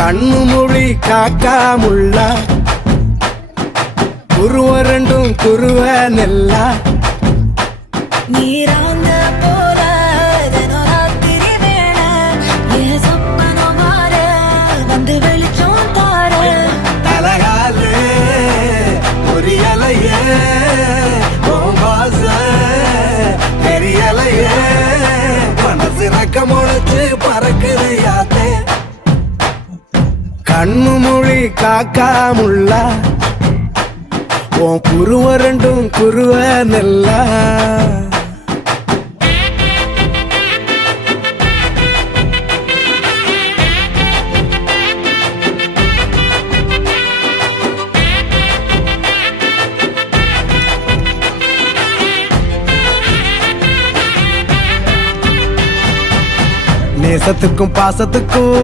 கண்ணு மொழி காக்காமுள்ள குருவ ரெண்டும் குருவ நெல்லா நீராங்க போல ராத்திரி வேண என் சொப்பனம் மாற வந்து வெளிச்சம் தார தலகாலே பொரியலையே பாச பெரியலையே மனசு ரக்க முளைச்சு பறக்குது யாத்தே கண்ணு மொழி காக்காமுள்ள உன் குருவ ரெண்டும் குருவ நெல்லா நேசத்துக்கும் பாசத்துக்கும்